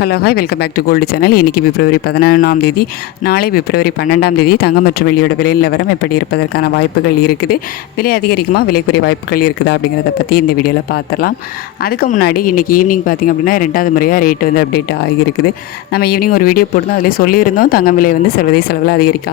Hello hi welcome back to gold channel. இன்றைக்கி பிப்ரவரி 11ஆம் தேதி, நாளை பிப்ரவரி 12ஆம் தேதி தங்கம் மற்றும் வெள்ளியோட விலை நிலவரம் எப்படி இருப்பதற்கான வாய்ப்புகள் இருக்குது, விலை அதிகரிக்குமா விலை குறைய வாய்ப்புகள் இருக்குதா அப்படிங்கிறத பற்றி இந்த வீடியோவில் பார்த்துடலாம். அதுக்கு முன்னாடி இன்றைக்கி ஈவினிங் பார்த்திங்க அப்படின்னா 2வது முறையாக ரேட் வந்து அப்டேட் ஆகியிருக்குது. நம்ம ஈவினிங் ஒரு வீடியோ போட்டுருந்தோம், அதிலே சொல்லியிருந்தோம் தங்கம் விலை வந்து சர்வதேச அளவில் அதிகரிக்க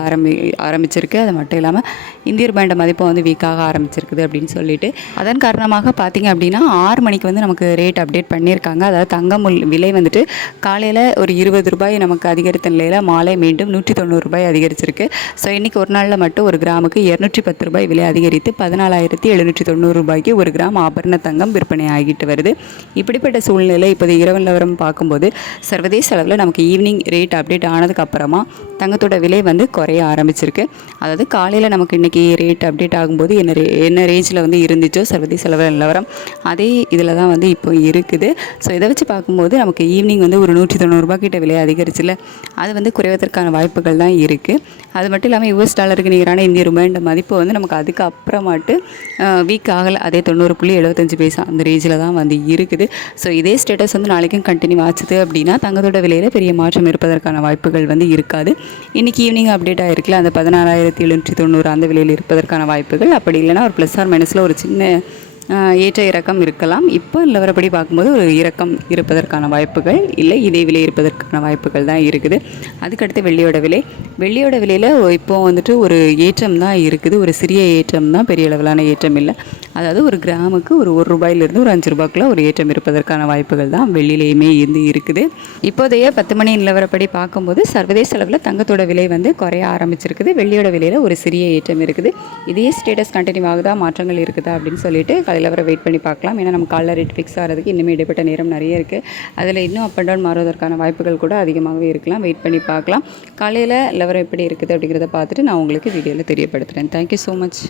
ஆரம்பிச்சிருக்கு. அது மட்டும் இல்லாமல் இந்திய ரூபாய் மதிப்பு வந்து வீக்காக ஆரம்பிச்சிருக்குது அப்படின்னு சொல்லிட்டு, அதன் காரணமாக பார்த்திங்க அப்படின்னா 6 மணிக்கு வந்து நமக்கு ரேட் அப்டேட் பண்ணியிருக்காங்க. அதாவது தங்கம் விலை வந்துட்டு காலையில் ஒரு 20 ரூபாய் நமக்கு அதிகரித்த நிலையில் மாலை மீண்டும் 190 ரூபாய் அதிகரிச்சிருக்கு. ஸோ இன்றைக்கி ஒரு நாளில் மட்டும் ஒரு கிராமுக்கு 210 ரூபாய் விலை அதிகரித்து 14,790 ரூபாய்க்கு ஒரு கிராம் ஆபரண தங்கம் விற்பனை ஆகிட்டு வருது. இப்படிப்பட்ட சூழ்நிலை இப்போது இரவு நிலவரம் பார்க்கும்போது சர்வதேச அளவில் நமக்கு ஈவினிங் ரேட் அப்டேட் ஆனதுக்கப்புறமா தங்கத்தோட விலை வந்து குறைய ஆரம்பிச்சிருக்கு. அதாவது காலையில் நமக்கு இன்றைக்கி ரேட் அப்டேட் ஆகும்போது என்ன ரேஞ்சில் வந்து இருந்துச்சோ சர்வதேச அளவில் நிலவரம் அதே இதில் தான் வந்து இப்போ இருக்குது. ஸோ இதை வச்சு பார்க்கும்போது நமக்கு ஈவினிங் வந்து ஒரு 190 ரூபாய் கிட்ட விலை அதிகரிச்சில்ல, அது வந்து குறைவதற்கான வாய்ப்புகள் தான் இருக்குது. அது மட்டும் இல்லாமல் யூஎஸ் டாலருக்கு நிகரான இந்திய ரூபாய் மதிப்பு வந்து நமக்கு அதுக்கு அப்புறமாட்டு வீக் ஆகலை, அதே 90.75 அந்த ரேஞ்சில் தான் வந்து இருக்குது. ஸோ இதே ஸ்டேட்டஸ் வந்து நாளைக்கும் கண்டினியூ ஆச்சுது அப்படின்னா தங்கத்தோட விலையில் பெரிய மாற்றம் இருப்பதற்கான வாய்ப்புகள் வந்து இருக்காது. இன்றைக்கி ஈவினிங் அப்டேட் ஆகிருக்குல்ல, அந்த 16,790 அந்த விலையில் இருப்பதற்கான வாய்ப்புகள், அப்படி இல்லைனா ஒரு ப்ளஸ் ஆர் மைனஸில் ஒரு சின்ன ஏற்ற இறக்கம் இருக்கலாம். இப்போ நிலவரப்படி பார்க்கும்போது ஒரு இறக்கம் இருப்பதற்கான வாய்ப்புகள் இல்லை, இதே விலை இருப்பதற்கான வாய்ப்புகள் தான் இருக்குது. அதுக்கடுத்து வெள்ளியோட விலையில் இப்போ வந்துட்டு ஒரு ஏற்றம் தான் இருக்குது, ஒரு சிறிய ஏற்றம் தான், பெரிய அளவிலான ஏற்றம் இல்லை. அதாவது ஒரு கிராமுக்கு ஒரு ரூபாயிலிருந்து ஒரு 5 ரூபாய்க்குள்ள ஒரு ஏற்றம் இருப்பதற்கான வாய்ப்புகள் தான் வெள்ளியிலையுமே இருக்குது. இப்போதைய 10 மணி நிலவரப்படி பார்க்கும்போது சர்வதேச அளவில் தங்கத்தோட விலை வந்து குறைய ஆரம்பிச்சிருக்குது. வெள்ளியோட விலையில் ஒரு சிறிய ஏற்றம் இருக்குது. இதே ஸ்டேட்டஸ் கண்டினியூ ஆகுதா, மாற்றங்கள் இருக்குதா அப்படின்னு சொல்லிட்டு காலையில் வரை வெயிட் பண்ணி பார்க்கலாம். ஏன்னா நம்ம காலைல ரேட் ஃபிக்ஸ் ஆகிறதுக்கு இன்னுமே இடைப்பட்ட நேரம் நிறைய இருக்குது. அதில் இன்னும் அப் அண்ட் டவுன் மாறுவதற்கான வாய்ப்புகள் கூட அதிகமாகவே இருக்கலாம். வெயிட் பண்ணி பார்க்கலாம். காலையில் நிலவரம் எப்படி இருக்குது அப்படிங்கிறத பார்த்துட்டு நான் உங்களுக்கு வீடியோவில் தெரியப்படுத்துகிறேன். Thank you so much.